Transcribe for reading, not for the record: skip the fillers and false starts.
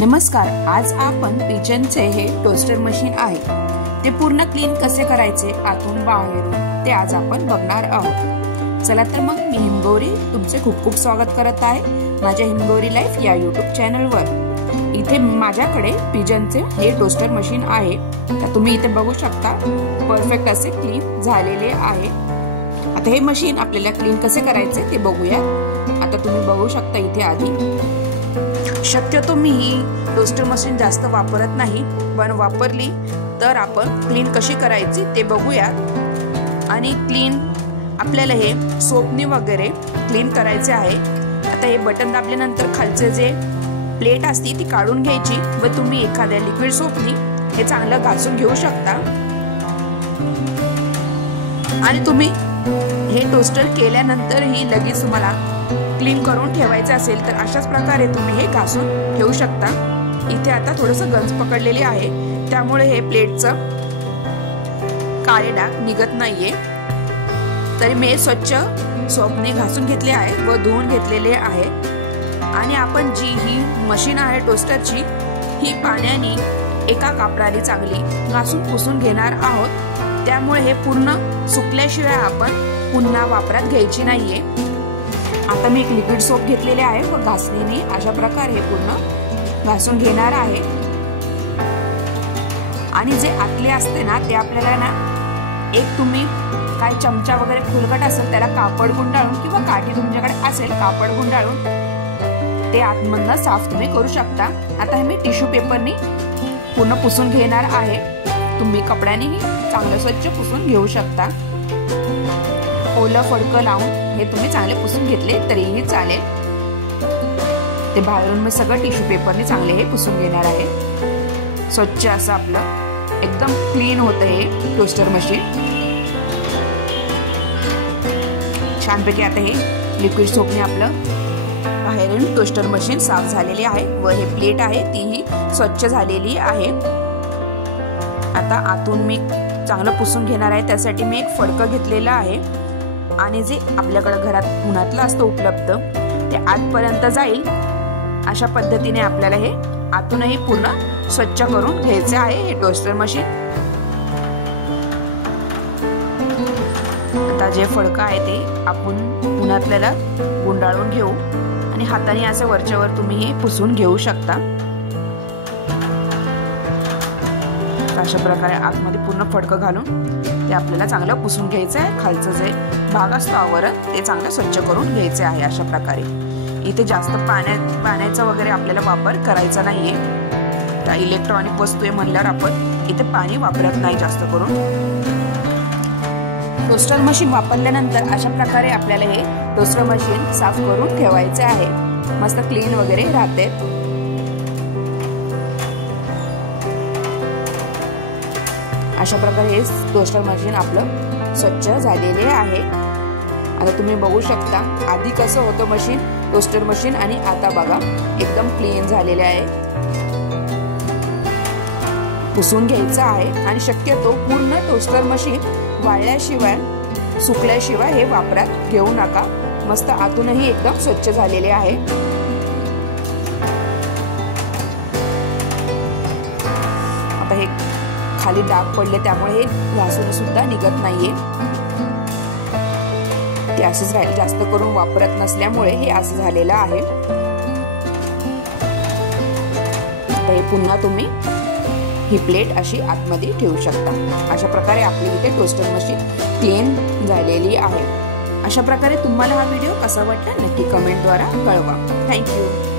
नमस्कार, आज आपण पिजनचे हे टोस्टर मशीन आहे ते पूर्ण क्लीन कसे करायचे आतून बाहेरून ते आज आपण बघणार आहोत। चला तर मग मी हिमगौरी तुमचे खूप खूप स्वागत करत आहे माझ्या हिमगौरी लाईफ या YouTube चॅनलवर। इथे माझ्याकडे पिजनचे हे टोस्टर मशीन आहे। तर तुम्ही इथे बघू शकता परफेक्ट असे क्लीन झालेले आहे। आता हे मशीन आपल्याला क्लीन कसे करायचे ते बघूया। आता तुम्ही बघू शकता इथे आधी शक्यतो मी ही टोस्टर मशीन जास्त वापरत नाही, पण वापरली तर आपण क्लीन कशी करायची ते बघूया। आणि क्लीन आपल्याला हे सोपनी वगैरे क्लीन करायचे आहे। आता हे बटन दाबल्यानंतर खालचे जे प्लेट असते ती काढून घ्यायची व तुम्ही एखाद्या लिक्विड सोपनी हे चांगलं घासून घेऊ शकता। आणि तुम्ही हे टोस्टर केल्यानंतर ही लगेच तुम्हाला क्लीन करून ठेवायचे असेल तर अशाच प्रकारे तुम्ही हे घासून ठेवू शकता। इथे आता थोडंसं गंज पकडलेले आहे त्यामुळे हे प्लेटचं काळे डाग निघत नाहीये। तरी मी स्वच्छ सोपने घासून घेतले आहे व धुवून घेतलेले आहे। आणि आपण जी ही मशीन आहे टोस्टरची ही पाण्याने एका कापडाने चांगली घासून पुसून घेणार आहोत। त्यामुळे हे पूर्ण सुकल्याशिवाय आपण पुन्हा वापरात घ्यायची नाहीये। आता मी एक लिक्विड सोप घेतलेले आहे व घासणीने अशा प्रकारे हे पूर्ण घासून घेणार आहे। आणि जे आतले असते ना ते आपल्याला ना एक तुम्ही काय चमचा वगैरे फुलकट असेल त्याला कापड गुंडाळून किंवा काठी तुमच्याकडे असेल कापड गुंडाळून ते आतमधनं साफ तुम्ही करू शकता। आता हे मी टिश्यू पेपरनी पूर्ण पुसून घेणार आहे। तुम्ही कपड्यानेही चांगलं स्वच्छ पुसून घेऊ शकता। ओलं फडकं लावून हे तुम्ही चांगले पुसून घेतले तरीही चालेल। ते बाहेरून मी सगळं टिश्यू पेपरने चांगले हे पुसून घेणार आहे। स्वच्छ असं आपलं एकदम क्लीन होतं हे टोस्टर मशीन छानपैकी। आता हे लिक्विड सोपने आपलं बाहेरून टोस्टर मशीन साफ झालेली आहे व हे प्लेट आहे तीही स्वच्छ झालेली आहे। आता आतून मी चांगलं पुसून घेणार आहे त्यासाठी मी एक फडकं घेतलेलं आहे। आणि जे आपल्याकडे घरात उन्हातलं असतं उपलब्ध ते आतपर्यंत जाईल अशा पद्धतीने आपल्याला हे आतूनही पूर्ण स्वच्छ करून घ्यायचे आहे हे टोस्टर मशीन। आता जे फडकं आहे ते आपण उन्हातल्याला गुंडाळून घेऊ आणि हाताने असं वरच्यावर तुम्ही हे पुसून घेऊ शकता। अशा प्रकारे आतमध्ये पूर्ण फडकं घालून ते आपल्याला चांगलं पुसून घ्यायचं आहे। खालचं जे भाग असतो आवरण ते चांगलं स्वच्छ करून घ्यायचे आहे अशा प्रकारे। इथे जास्त पाण्याचा वगैरे आपल्याला वापर करायचा नाहीये। त्या इलेक्ट्रॉनिक वस्तू आहे म्हणल्यावर आपण इथे पाणी वापरत नाही जास्त करून। टोस्टर मशीन वापरल्यानंतर अशा प्रकारे आपल्याला हे टोस्टर मशीन साफ करून ठेवायचे आहे। मस्त क्लीन वगैरे राहते। अशा प्रकारे हे टोस्टर मशीन आपलं स्वच्छ झालेले आहे। आता तुम्ही बघू शकता आधी कसं होतं मशीन टोस्टर मशीन आणि आता बघा एकदम क्लीन झालेले आहे। पुसून घ्यायचं आहे आणि शक्यतो पूर्ण टोस्टर मशीन वाळल्याशिवाय सुकल्याशिवाय हे वापरात घेऊ नका। मस्त आतूनही एकदम स्वच्छ झालेले आहे। आता हे खाली डाग पडले त्यामुळे हे घासून सुद्धा निघत नाहीये। ते असंच राहील जास्त करून वापरत नसल्यामुळे हे असं झालेलं आहे। आता हे पुन्हा तुम्ही ही प्लेट अशी आतमध्ये ठेवू शकता। अशा प्रकारे आपली इथे टोस्टर मशीन क्लीन झालेली आहे। अशा प्रकारे तुम्हाला हा व्हिडिओ कसा वाटला नक्की कमेंटद्वारा कळवा। थँक्यू।